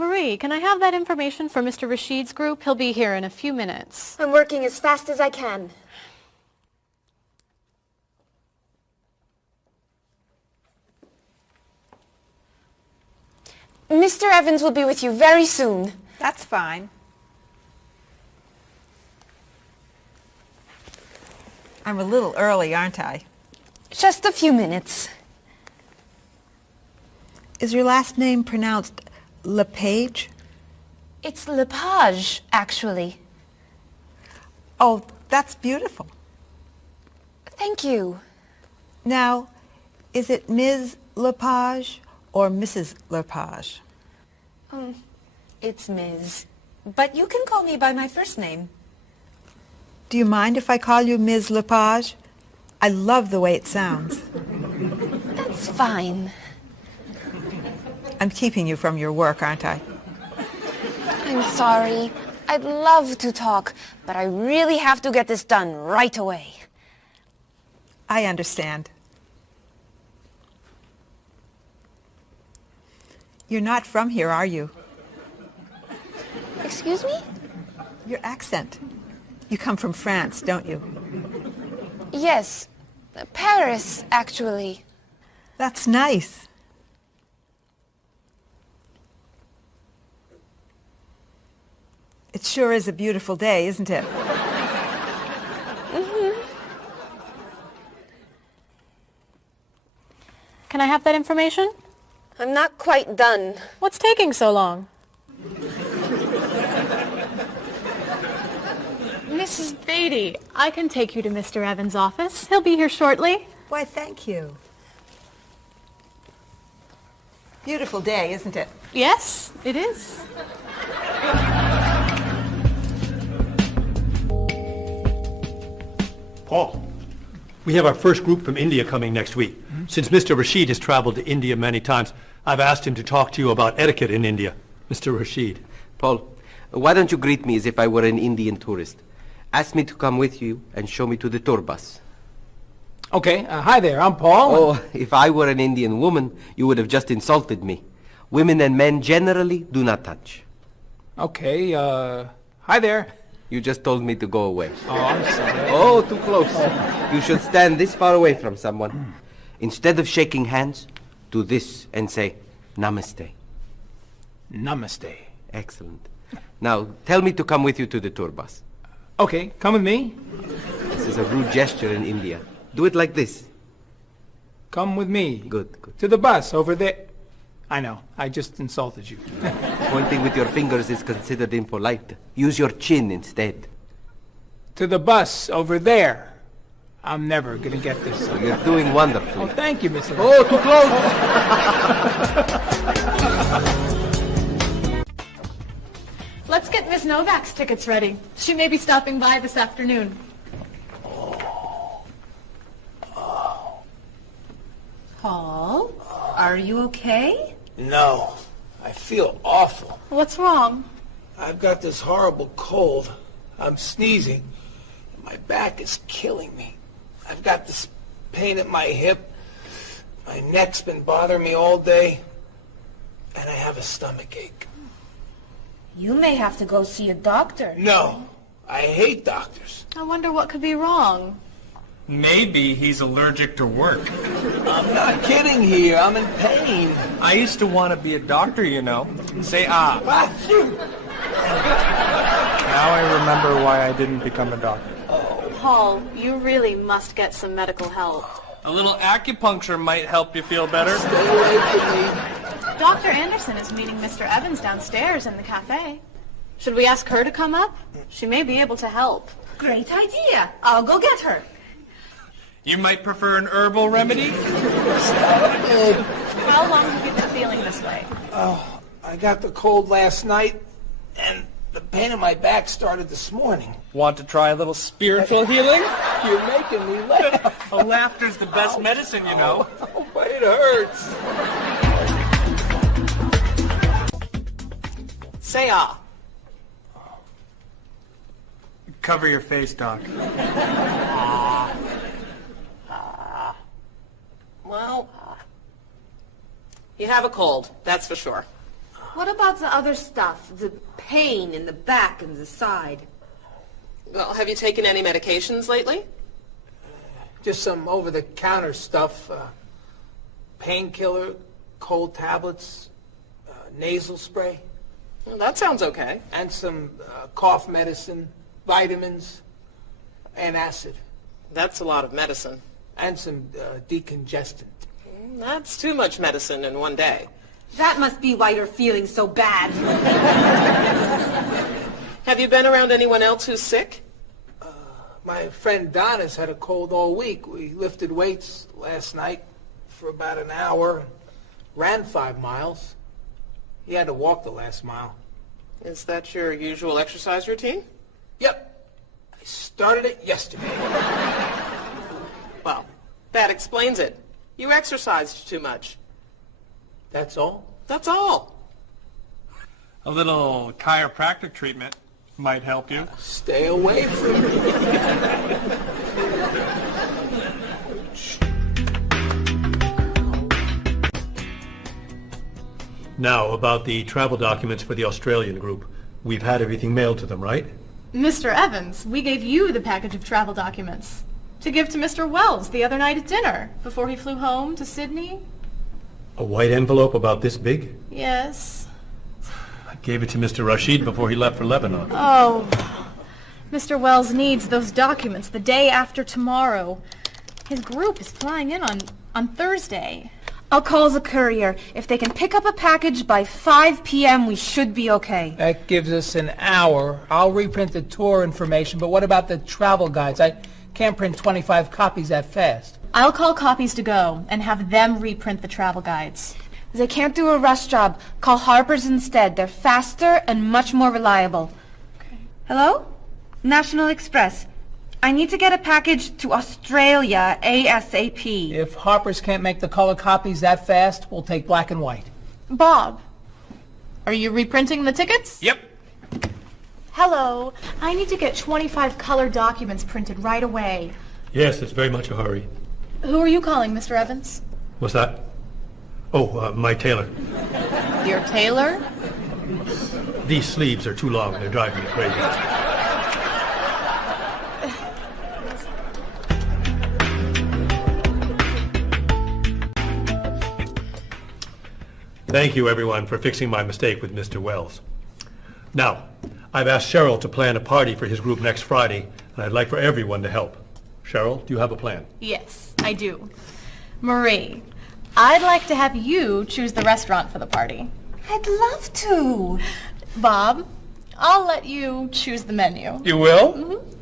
Marie, can I have that information for Mr. Rashid's group? He'll be here in a few minutes. I'm working as fast as I can. Mr. Evans will be with you very soon. That's fine. I'm a little early, aren't I? Just a few minutes. Is your last name pronounced LePage? It's Lepage, actually. Oh, that's beautiful. Thank you. Now, is it Ms. Lepage or Mrs. Lepage? It's Ms. But you can call me by my first name. Do you mind if I call you Ms. Lepage? I love the way it sounds. That's fine. I'm keeping you from your work, aren't I? I'm sorry. I'd love to talk, but I really have to get this done right away. I understand. You're not from here, are you? Excuse me? Your accent. You come from France, don't you? Yes. Paris, actually. That's nice. It sure is a beautiful day, isn't it? Can I have that information? I'm not quite done. What's taking so long? Mrs. Beatty, I can take you to Mr. Evans' office. He'll be here shortly. Why, thank you. Beautiful day, isn't it? Yes, it is. Paul, we have our first group from India coming next week. Since Mr. Rashid has traveled to India many times, I've asked him to talk to you about etiquette in India. Mr. Rashid. Paul, why don't you greet me as if I were an Indian tourist? Ask me to come with you and show me to the tour bus. Okay, hi there, I'm Paul. Oh, if I were an Indian woman, you would have just insulted me. Women and men generally do not touch. Okay, hi there. You just told me to go away. Oh, I'm sorry. Oh, too close. You should stand this far away from someone. Instead of shaking hands, do this and say, Namaste. Namaste. Excellent. Now, tell me to come with you to the tour bus. Okay, come with me. This is a rude gesture in India. Do it like this. Come with me. Good, good. To the bus over there. I know, I just insulted you. Pointing with your fingers is considered impolite. Use your chin instead. To the bus over there. I'm never gonna get this. You're doing wonderfully. Oh, thank you, Mr. Oh, too close! Let's get Miss Novak's tickets ready. She may be stopping by this afternoon. Paul, are you okay? No, I feel awful. What's wrong? I've got this horrible cold. I'm sneezing. My back is killing me. I've got this pain at my hip. My neck's been bothering me all day. And I have a stomach ache. You may have to go see a doctor. No, I hate doctors. I wonder what could be wrong. Maybe he's allergic to work. I'm not kidding here. I'm in pain. I used to want to be a doctor, you know. Say ah. Now I remember why I didn't become a doctor. Paul, you really must get some medical help. A little acupuncture might help you feel better. Stay away from me. Dr. Anderson is meeting Mr. Evans downstairs in the cafe. Should we ask her to come up? She may be able to help. Great idea. I'll go get her. You might prefer an herbal remedy? How long have you been feeling this way? Oh, I got the cold last night, and the pain in my back started this morning. Want to try a little spiritual healing? You're making me laugh. Oh, laughter's the best medicine, you know. Oh, but it hurts. Say ah. Cover your face, Doc. Well, you have a cold, that's for sure. What about the other stuff? The pain in the back and the side? Well, have you taken any medications lately? Just some over-the-counter stuff. Painkiller, cold tablets, nasal spray. Well, that sounds okay. And some cough medicine, vitamins, and acid. That's a lot of medicine. And some decongestant. That's too much medicine in one day. That must be why you're feeling so bad. Have you been around anyone else who's sick? My friend Don has had a cold all week. We lifted weights last night for about an hour, ran 5 miles. He had to walk the last mile. Is that your usual exercise routine? Yep. I started it yesterday. Well, that explains it. You exercised too much. That's all? That's all. A little chiropractic treatment might help you. Stay away from me. Now, about the travel documents for the Australian group. We've had everything mailed to them, right? Mr. Evans, we gave you the package of travel documents to give to Mr. Wells the other night at dinner before he flew home to Sydney. A white envelope about this big? Yes. I gave it to Mr. Rashid before he left for Lebanon. Oh, Mr. Wells needs those documents the day after tomorrow. His group is flying in on Thursday. I'll call the courier. If they can pick up a package by 5 p.m., we should be okay. That gives us an hour. I'll reprint the tour information, but what about the travel guides? I can't print 25 copies that fast. I'll call Copies to Go and have them reprint the travel guides. They can't do a rush job. Call Harper's instead. They're faster and much more reliable. Okay. Hello? National Express. I need to get a package to Australia ASAP. If Harper's can't make the color copies that fast, we'll take black and white. Bob, are you reprinting the tickets? Yep. Hello. I need to get 25 color documents printed right away. Yes, it's very much a hurry. Who are you calling, Mr. Evans? What's that? Oh, my tailor. Your tailor? These sleeves are too long. They're driving me crazy. Thank you, everyone, for fixing my mistake with Mr. Wells. Now, I've asked Cheryl to plan a party for his group next Friday, and I'd like for everyone to help. Cheryl, do you have a plan? Yes, I do. Marie, I'd like to have you choose the restaurant for the party. I'd love to. Bob, I'll let you choose the menu. You will? Mm-hmm.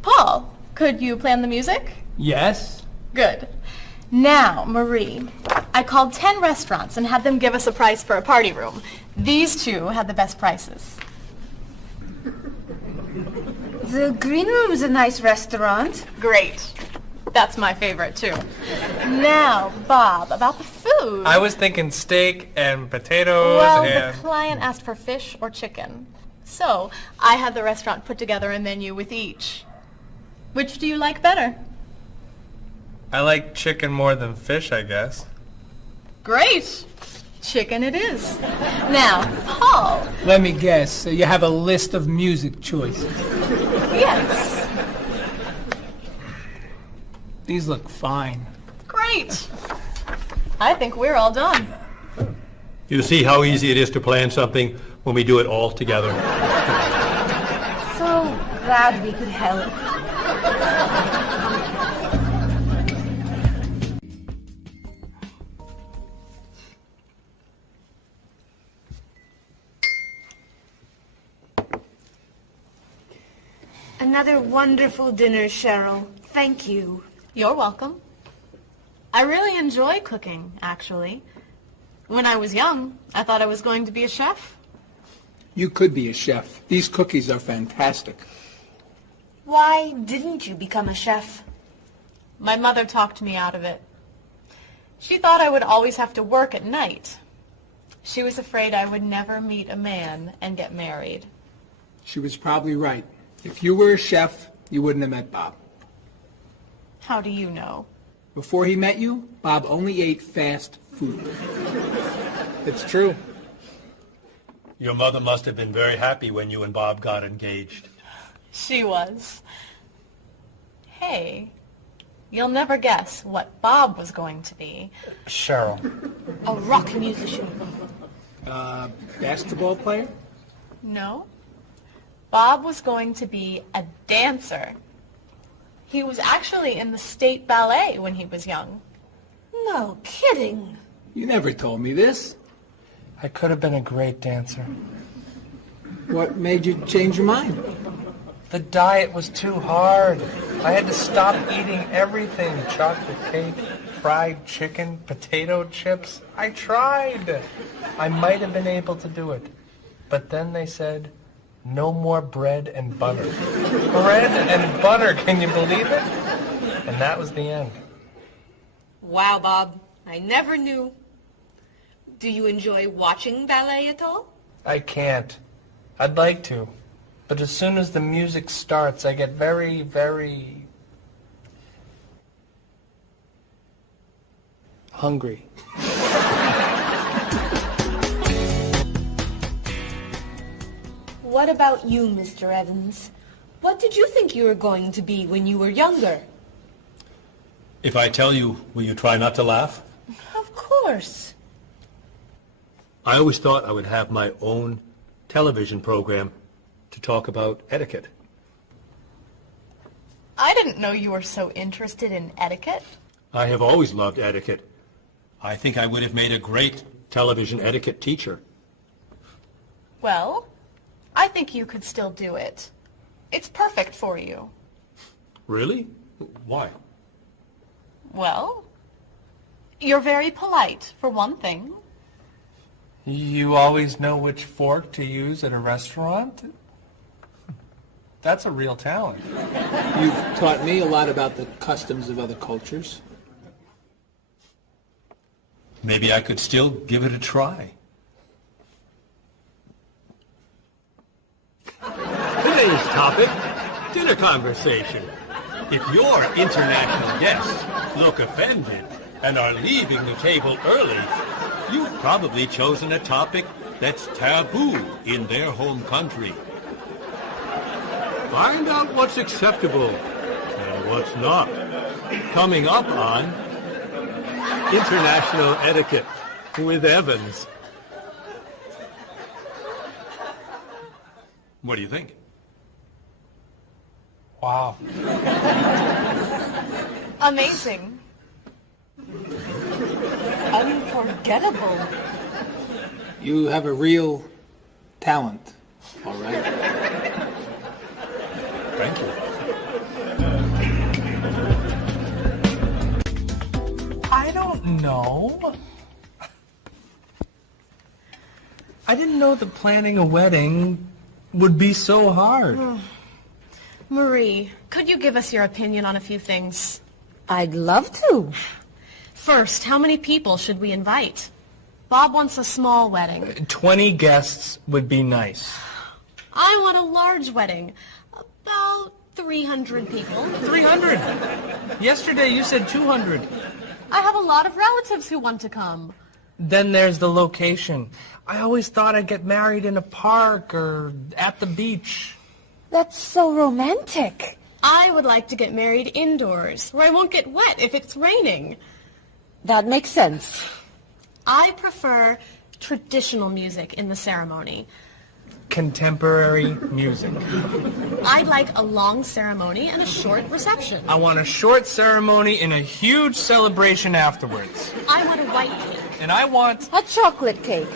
Paul, could you plan the music? Yes. Good. Now, Marie, I called 10 restaurants and had them give us a price for a party room. These two had the best prices. The Green Room's a nice restaurant. Great. That's my favorite, too. Now, Bob, about the food. I was thinking steak and potatoes Well, and... the client asked for fish or chicken. So, I had the restaurant put together a menu with each. Which do you like better? I like chicken more than fish, I guess. Great. Chicken it is. Now, Paul. Let me guess. You have a list of music choices. Yes. These look fine. Great. I think we're all done. You see how easy it is to plan something when we do it all together. So glad we could help. Another wonderful dinner, Cheryl. Thank you. You're welcome. I really enjoy cooking, actually. When I was young, I thought I was going to be a chef. You could be a chef. These cookies are fantastic. Why didn't you become a chef? My mother talked me out of it. She thought I would always have to work at night. She was afraid I would never meet a man and get married. She was probably right. If you were a chef, you wouldn't have met Bob. How do you know? Before he met you, Bob only ate fast food. It's true. Your mother must have been very happy when you and Bob got engaged. She was. Hey, you'll never guess what Bob was going to be. Cheryl. A rock musician. Basketball player? No. Bob was going to be a dancer. He was actually in the state ballet when he was young. No kidding. You never told me this. I could have been a great dancer. What made you change your mind? The diet was too hard. I had to stop eating everything. Chocolate cake, fried chicken, potato chips. I tried. I might have been able to do it. But then they said, no more bread and butter. Bread and butter, can you believe it? And that was the end. Wow, Bob. I never knew. Do you enjoy watching ballet at all? I can't. I'd like to. But as soon as the music starts, I get very, very hungry. What about you, Mr. Evans? What did you think you were going to be when you were younger? If I tell you, will you try not to laugh? Of course. I always thought I would have my own television program to talk about etiquette. I didn't know you were so interested in etiquette. I have always loved etiquette. I think I would have made a great television etiquette teacher. Well, I think you could still do it. It's perfect for you. Really? Why? Well, you're very polite, for one thing. You always know which fork to use at a restaurant? That's a real talent. You've taught me a lot about the customs of other cultures. Maybe I could still give it a try. Today's topic, dinner conversation. If your international guests look offended and are leaving the table early, you've probably chosen a topic that's taboo in their home country. Find out what's acceptable and what's not. Coming up on International Etiquette with Evans. What do you think? Wow. Amazing. Unforgettable. You have a real talent, all right? Thank you. I don't know. I didn't know that planning a wedding would be so hard. Marie, could you give us your opinion on a few things? I'd love to. First, how many people should we invite? Bob wants a small wedding. 20 guests would be nice. I want a large wedding. About 300 people. 300. Yesterday you said 200. I have a lot of relatives who want to come. Then there's the location. I always thought I'd get married in a park or at the beach. That's so romantic. I would like to get married indoors, where I won't get wet if it's raining. That makes sense. I prefer traditional music in the ceremony. Contemporary music. I'd like a long ceremony and a short reception. I want a short ceremony and a huge celebration afterwards. I want a white cake. And I want... A chocolate cake.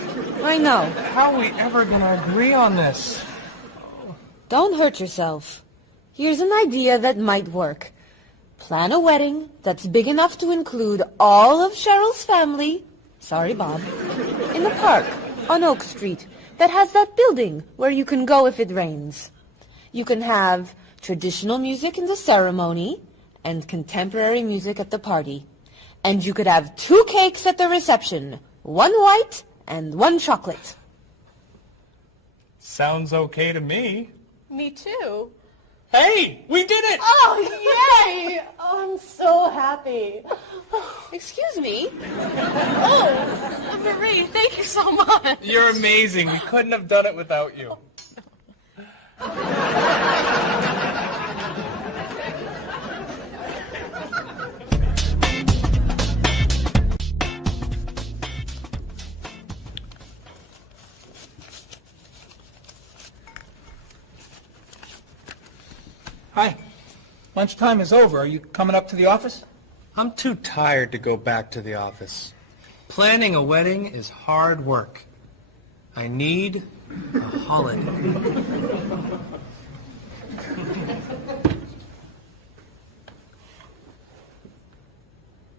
I know. How are we ever going to agree on this? Don't hurt yourself. Here's an idea that might work. Plan a wedding that's big enough to include all of Cheryl's family, sorry, Bob, in the park on Oak Street that has that building where you can go if it rains. You can have traditional music in the ceremony and contemporary music at the party. And you could have 2 cakes at the reception, 1 white and 1 chocolate. Sounds okay to me. Me too. Hey, we did it! Oh, yay! Oh, I'm so happy. Excuse me? Oh, Marie, thank you so much. You're amazing. We couldn't have done it without you. Hi. Lunchtime is over. Are you coming up to the office? I'm too tired to go back to the office. Planning a wedding is hard work. I need a holiday.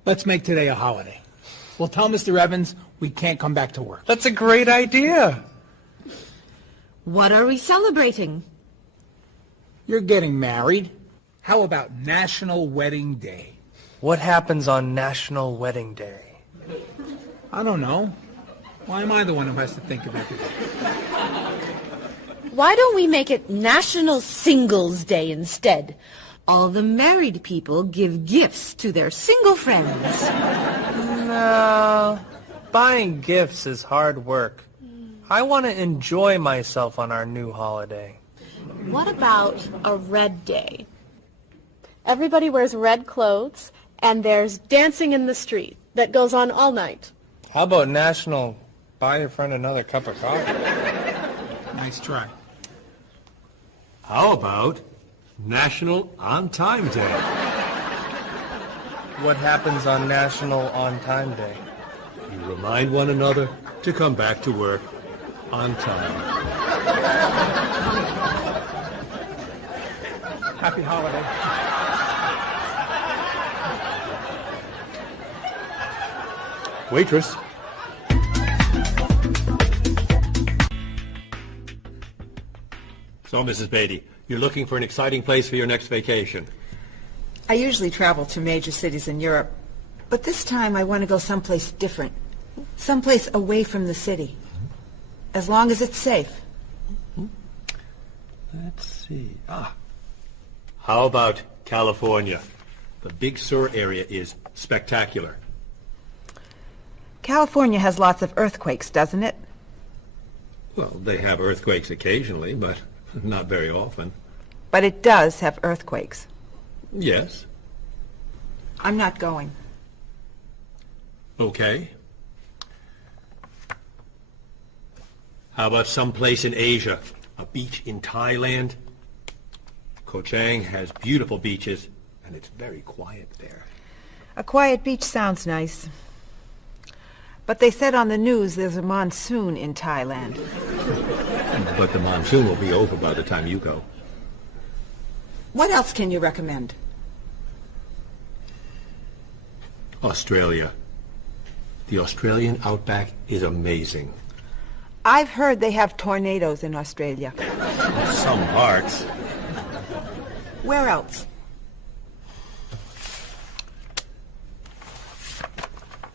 Let's make today a holiday. We'll tell Mr. Evans we can't come back to work. That's a great idea. What are we celebrating? You're getting married. How about National Wedding Day? What happens on National Wedding Day? I don't know. Why am I the one who has to think of everything? Why don't we make it National Singles Day instead? All the married people give gifts to their single friends. No. Buying gifts is hard work. I want to enjoy myself on our new holiday. What about a red day? Everybody wears red clothes, and there's dancing in the street that goes on all night. How about National Buy Your Friend Another Cup of Coffee? Nice try. How about National On Time Day? What happens on National On Time Day? You remind one another to come back to work on time. Happy holiday. Waitress. So, Mrs. Beatty, you're looking for an exciting place for your next vacation. I usually travel to major cities in Europe, but this time I want to go someplace different. Someplace away from the city. As long as it's safe. Let's see. How about California? The Big Sur area is spectacular. California has lots of earthquakes, doesn't it? Well, they have earthquakes occasionally, but not very often. But it does have earthquakes. Yes. I'm not going. Okay. How about someplace in Asia? A beach in Thailand? Koh Chang has beautiful beaches, and it's very quiet there. A quiet beach sounds nice. But they said on the news there's a monsoon in Thailand. But the monsoon will be over by the time you go. What else can you recommend? Australia. The Australian outback is amazing. I've heard they have tornadoes in Australia. Some parts. Where else?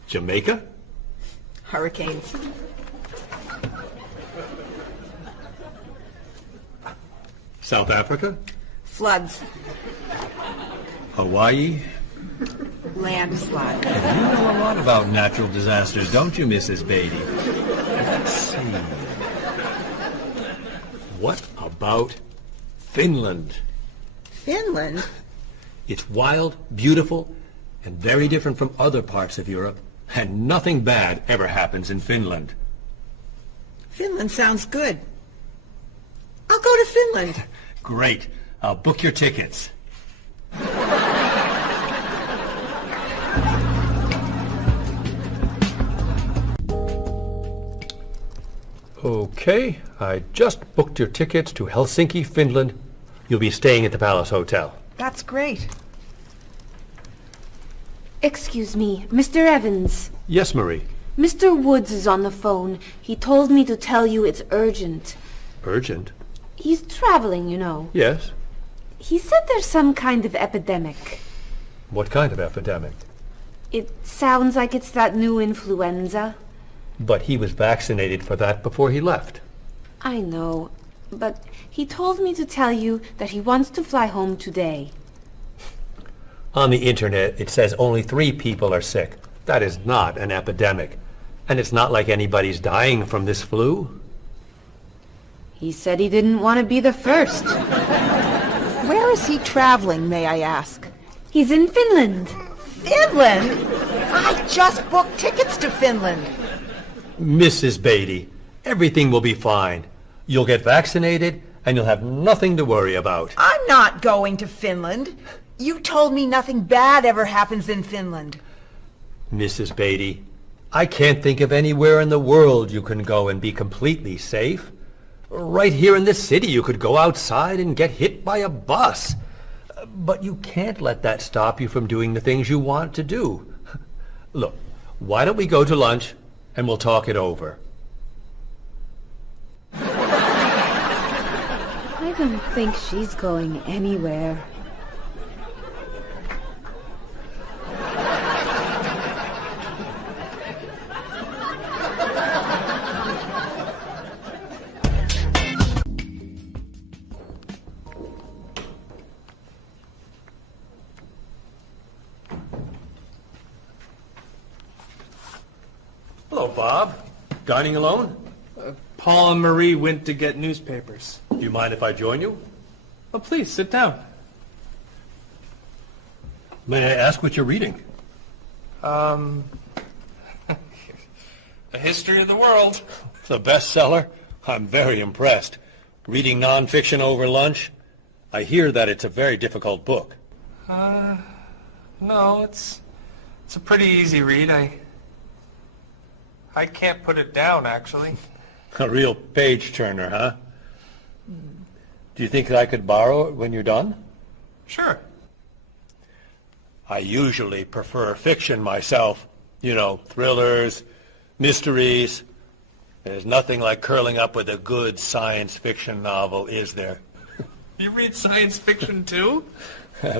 Jamaica? Hurricanes. South Africa? Floods. Hawaii? Landslide. You know a lot about natural disasters, don't you, Mrs. Beatty? Let's see. What about Finland? Finland? It's wild, beautiful, and very different from other parts of Europe, and nothing bad ever happens in Finland. Finland sounds good. I'll go to Finland. Great. I'll book your tickets. Okay, I just booked your tickets to Helsinki, Finland. You'll be staying at the Palace Hotel. That's great. Excuse me, Mr. Evans. Yes, Marie. Mr. Woods is on the phone. He told me to tell you it's urgent. Urgent? He's traveling, you know. Yes. He said there's some kind of epidemic. What kind of epidemic? It sounds like it's that new influenza. But he was vaccinated for that before he left. I know, but he told me to tell you that he wants to fly home today. On the internet, it says only 3 people are sick. That is not an epidemic. And it's not like anybody's dying from this flu. He said he didn't want to be the first. Where is he traveling, may I ask? He's in Finland. Finland? I just booked tickets to Finland. Mrs. Beatty, everything will be fine. You'll get vaccinated, and you'll have nothing to worry about. I'm not going to Finland. You told me nothing bad ever happens in Finland. Mrs. Beatty, I can't think of anywhere in the world you can go and be completely safe. Right here in this city, you could go outside and get hit by a bus. But you can't let that stop you from doing the things you want to do. Look, why don't we go to lunch and we'll talk it over? I don't think she's going anywhere. Hello, Bob. Dining alone? Paul and Marie went to get newspapers. Do you mind if I join you? Oh, please, sit down. May I ask what you're reading? A History of the World. It's a bestseller. I'm very impressed. Reading nonfiction over lunch? I hear that it's a very difficult book. No, it's a pretty easy read. I can't put it down, actually. A real page-turner, huh? Do you think I could borrow it when you're done? Sure. I usually prefer fiction myself. You know, thrillers, mysteries. There's nothing like curling up with a good science fiction novel, is there? You read science fiction, too?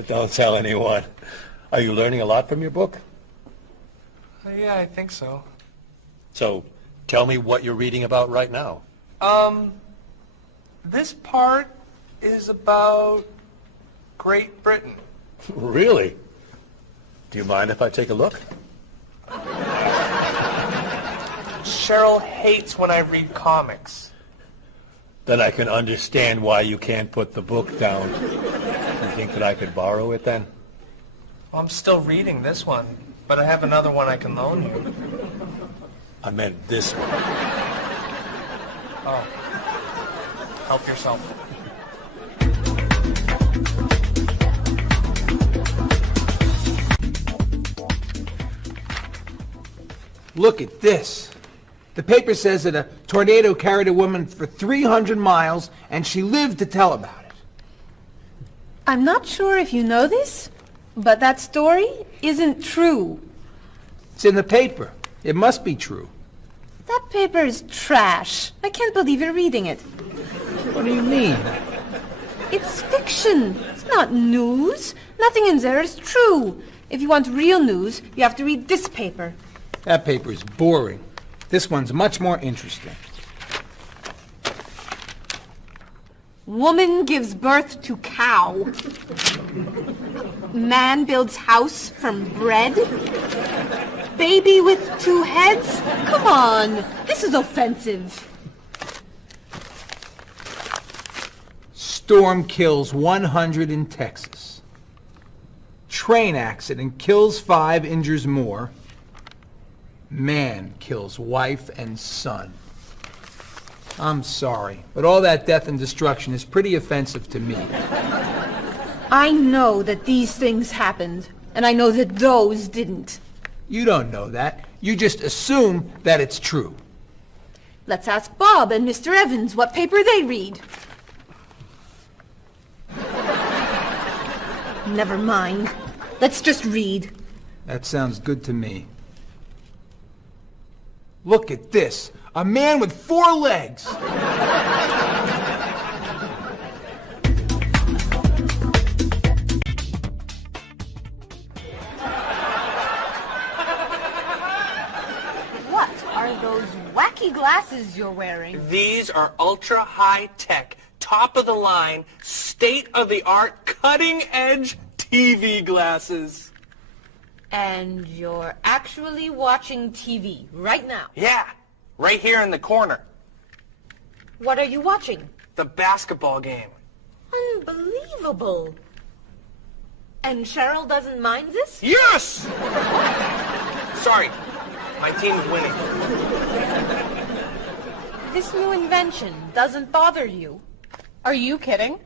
Don't tell anyone. Are you learning a lot from your book? Yeah, I think so. So, tell me what you're reading about right now. This part is about Great Britain. Really? Do you mind if I take a look? Cheryl hates when I read comics. Then I can understand why you can't put the book down. You think that I could borrow it then? Well, I'm still reading this one, but I have another one I can loan you. I meant this one. Oh. Help yourself. Look at this. The paper says that a tornado carried a woman for 300 miles, and she lived to tell about it. I'm not sure if you know this, but that story isn't true. It's in the paper. It must be true. That paper is trash. I can't believe you're reading it. What do you mean? It's fiction. It's not news. Nothing in there is true. If you want real news, you have to read this paper. That paper is boring. This one's much more interesting. Woman gives birth to cow. Man builds house from bread. Baby with 2 heads? Come on, this is offensive. Storm kills 100 in Texas. Train accident kills 5, injures more. Man kills wife and son. I'm sorry, but all that death and destruction is pretty offensive to me. I know that these things happened, and I know that those didn't. You don't know that. You just assume that it's true. Let's ask Bob and Mr. Evans what paper they read. Never mind. Let's just read. That sounds good to me. Look at this. A man with 4 legs. What are those wacky glasses you're wearing? These are ultra high tech top-of-the-line, state-of-the-art, cutting-edge TV glasses. And you're actually watching TV right now. Yeah, right here in the corner. What are you watching? The basketball game. Unbelievable. And Cheryl doesn't mind this? Yes! Sorry, my team's winning. This new invention doesn't bother you. Are you kidding?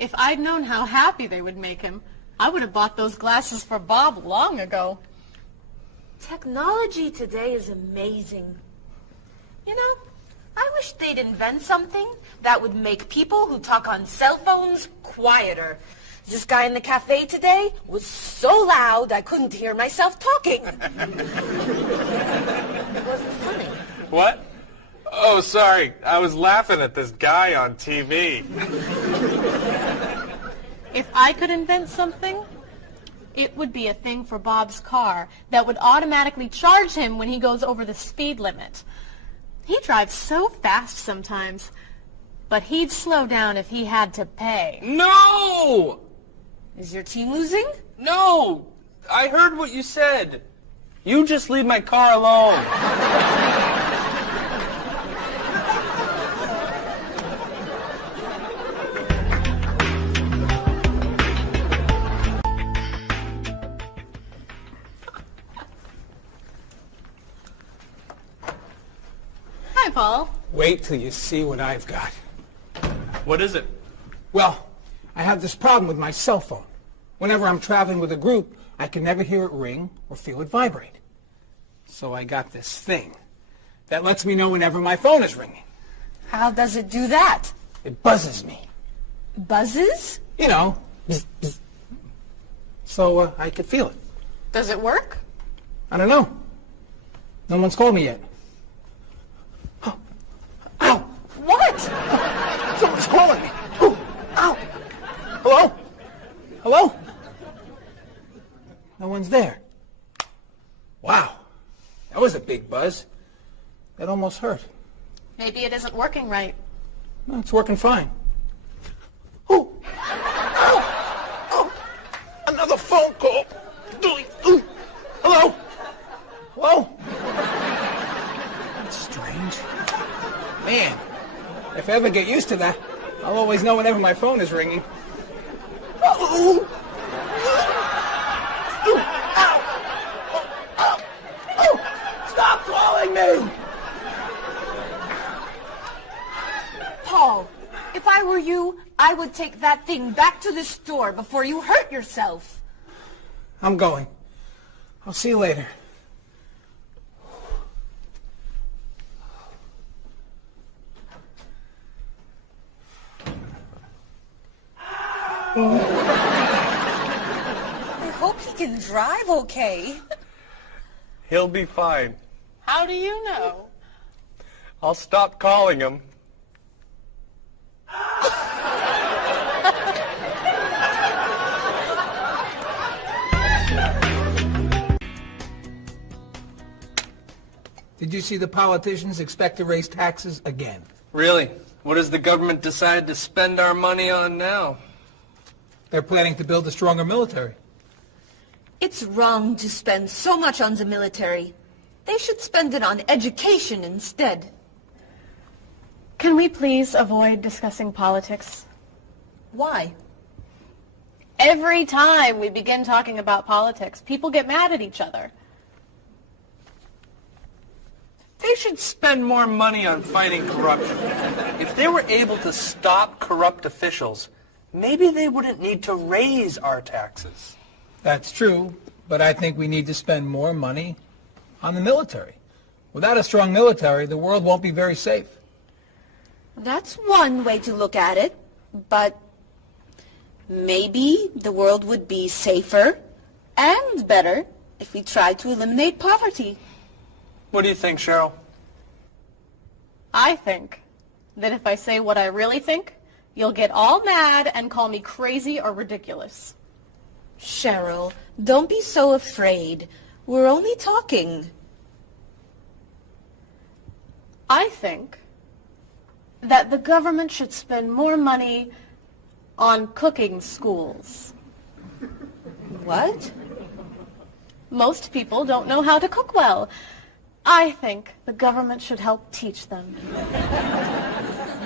If I'd known how happy they would make him, I would have bought those glasses for Bob long ago. Technology today is amazing. You know, I wish they'd invent something that would make people who talk on cell phones quieter. This guy in the cafe today was so loud I couldn't hear myself talking. It wasn't funny. What? Oh, sorry. I was laughing at this guy on TV. If I could invent something, it would be a thing for Bob's car that would automatically charge him when he goes over the speed limit. He drives so fast sometimes, but he'd slow down if he had to pay. No! Is your team losing? No! I heard what you said. You just leave my car alone. Hi, Paul. Wait till you see what I've got. What is it? Well, I have this problem with my cell phone. Whenever I'm traveling with a group, I can never hear it ring or feel it vibrate. So I got this thing that lets me know whenever my phone is ringing. How does it do that? It buzzes me. Buzzes? You know, bzz, bzz. So I could feel it. Does it work? I don't know. No one's called me yet. Oh. Ow! What? Someone's calling me. Ooh. Ow! Hello? Hello? No one's there. Wow. That was a big buzz. That almost hurt. Maybe it isn't working right. No, it's working fine. Ooh. Ow! Oh. Another phone call. Ooh. Hello? Hello? That's strange. Man, if I ever get used to that, I'll always know whenever my phone is ringing. Oh. Ooh. Ow. Oh. Ow. Oh. Stop calling me! Paul, if I were you, I would take that thing back to the store before you hurt yourself. I'm going. I'll see you later. I hope he can drive okay. He'll be fine. How do you know? I'll stop calling him. Did you see the politicians expect to raise taxes again? Really? What has the government decided to spend our money on now? They're planning to build a stronger military. It's wrong to spend so much on the military. They should spend it on education instead. Can we please avoid discussing politics? Why? Every time we begin talking about politics, people get mad at each other. They should spend more money on fighting corruption. If they were able to stop corrupt officials, maybe they wouldn't need to raise our taxes. That's true, but I think we need to spend more money on the military. Without a strong military, the world won't be very safe. That's one way to look at it, but maybe the world would be safer and better if we tried to eliminate poverty. What do you think, Cheryl? I think that if I say what I really think, you'll get all mad and call me crazy or ridiculous. Cheryl, don't be so afraid. We're only talking. I think that the government should spend more money on cooking schools. What? Most people don't know how to cook well. I think the government should help teach them.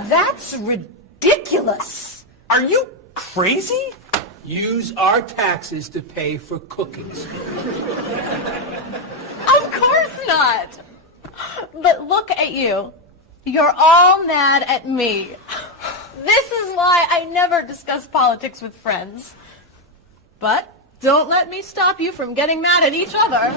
That's ridiculous. Are you crazy? Use our taxes to pay for cooking school. Of course not. But look at you. You're all mad at me. This is why I never discuss politics with friends. But don't let me stop you from getting mad at each other.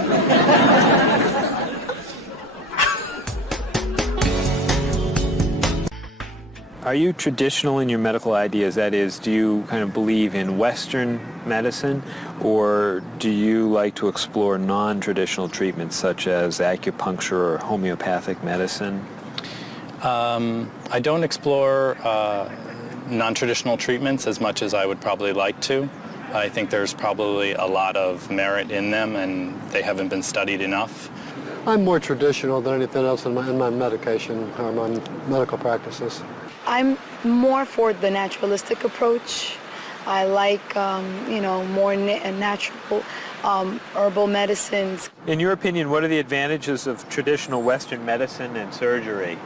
Are you traditional in your medical ideas? That is, do you kind of believe in Western medicine, or do you like to explore non-traditional treatments such as acupuncture or homeopathic medicine? I don't explore non-traditional treatments as much as I would probably like to. I think there's probably a lot of merit in them, and they haven't been studied enough. I'm more traditional than anything else in my medication or my medical practices. I'm more for the naturalistic approach. I like, more natural herbal medicines. In your opinion, what are the advantages of traditional Western medicine and surgery?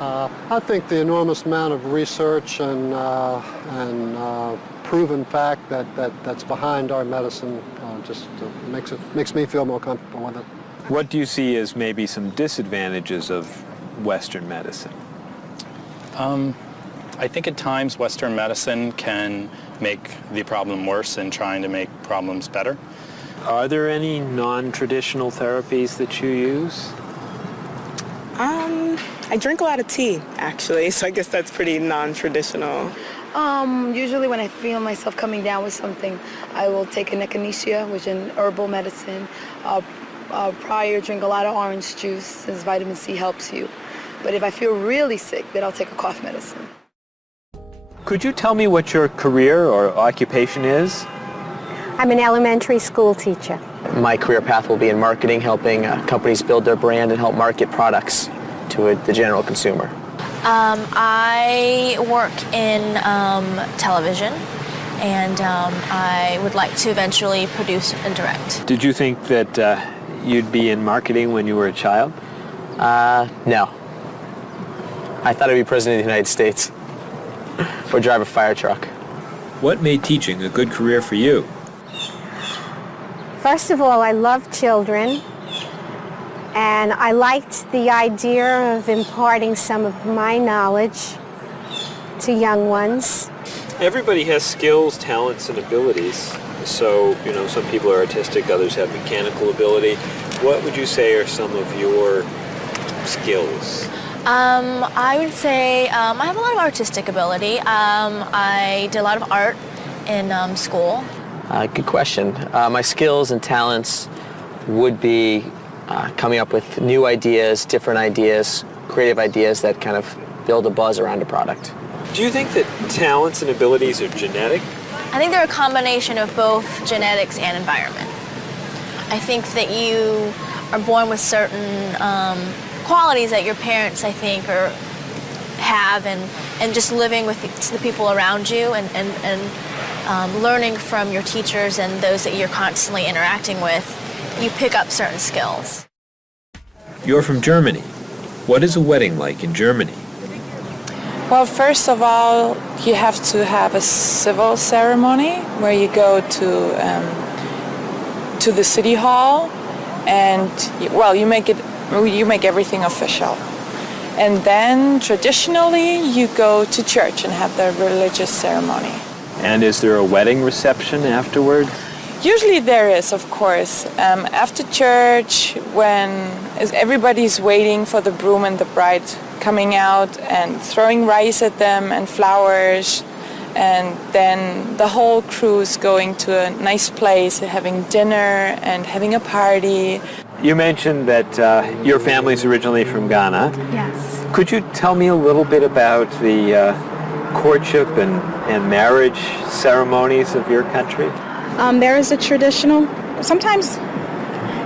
I think the enormous amount of research and proven fact that's behind our medicine just makes me feel more comfortable with it. What do you see as maybe some disadvantages of Western medicine? I think at times Western medicine can make the problem worse in trying to make problems better. Are there any non-traditional therapies that you use? I drink a lot of tea, actually, so I guess that's pretty non-traditional. Usually when I feel myself coming down with something, I will take an echinacea, which is an herbal medicine. Prior, drink a lot of orange juice, since vitamin C helps you. But if I feel really sick, then I'll take a cough medicine. Could you tell me what your career or occupation is? I'm an elementary school teacher. My career path will be in marketing, helping companies build their brand and help market products to the general consumer. I work in television, and I would like to eventually produce and direct. Did you think that you'd be in marketing when you were a child? No. I thought I'd be president of the United States or drive a fire truck. What made teaching a good career for you? First of all, I love children, and I liked the idea of imparting some of my knowledge to young ones. Everybody has skills, talents, and abilities. So, some people are artistic, others have mechanical ability. What would you say are some of your skills? I would say I have a lot of artistic ability. I did a lot of art in school. Good question. My skills and talents would be coming up with new ideas, different ideas, creative ideas that kind of build a buzz around a product. Do you think that talents and abilities are genetic? I think they're a combination of both genetics and environment. I think that you are born with certain qualities that your parents, I think, have, and just living with the people around you and learning from your teachers and those that you're constantly interacting with, you pick up certain skills. You're from Germany. What is a wedding like in Germany? Well, first of all, you have to have a civil ceremony where you go to the city hall, and you make everything official. And then traditionally you go to church and have the religious ceremony. And is there a wedding reception afterward? Usually there is, of course. After church, when everybody's waiting for the groom and the bride coming out and throwing rice at them and flowers, and then the whole crew's going to a nice place, having dinner and having a party. You mentioned that your family's originally from Ghana. Yes. Could you tell me a little bit about the courtship and marriage ceremonies of your country? There is a traditional, sometimes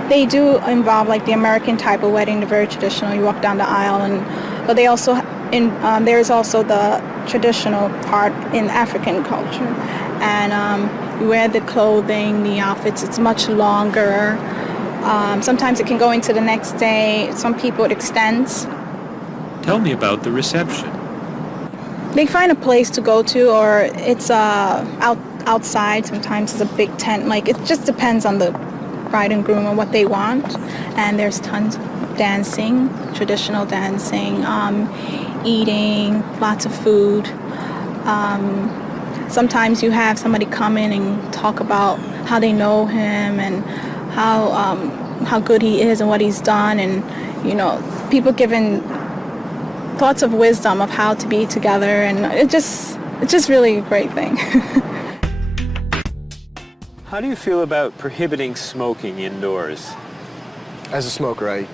they do involve like the American type of wedding, the very traditional, you walk down the aisle, but they also there's also the traditional part in African culture. And you wear the clothing, the outfits, it's much longer. Sometimes it can go into the next day. Some people it extends. Tell me about the reception. They find a place to go to, or it's outside. Sometimes it's a big tent. Like, it just depends on the bride and groom and what they want. And there's tons of dancing, traditional dancing, eating, lots of food. Sometimes you have somebody come in and talk about how they know him and how good he is and what he's done, and people giving thoughts of wisdom of how to be together, and it's just really a great thing. How do you feel about prohibiting smoking indoors? As a smoker, I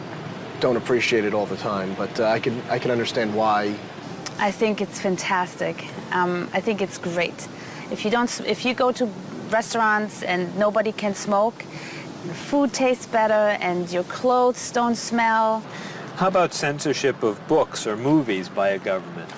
don't appreciate it all the time, but I can understand why. I think it's fantastic. I think it's great. If you go to restaurants and nobody can smoke, the food tastes better and your clothes don't smell. How about censorship of books or movies by a government?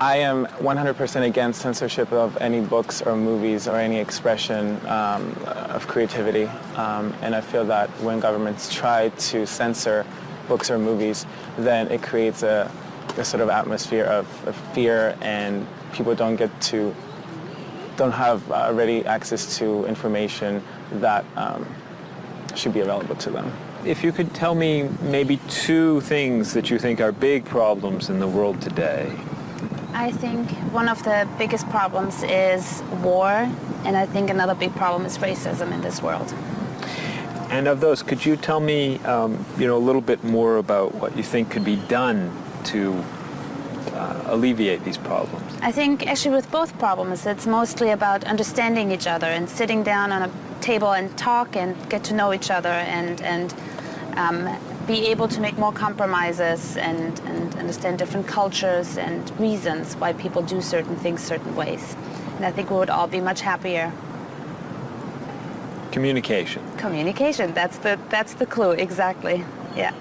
I am 100% against censorship of any books or movies or any expression of creativity. And I feel that when governments try to censor books or movies, then it creates a sort of atmosphere of fear, and people don't have ready access to information that should be available to them. If you could tell me maybe 2 things that you think are big problems in the world today. I think one of the biggest problems is war, and I think another big problem is racism in this world. And of those, could you tell me a little bit more about what you think could be done to alleviate these problems? I think actually with both problems, it's mostly about understanding each other and sitting down on a table and talk and get to know each other and be able to make more compromises and understand different cultures and reasons why people do certain things certain ways. And I think we would all be much happier. Communication. Communication, that's the clue, exactly. Yeah.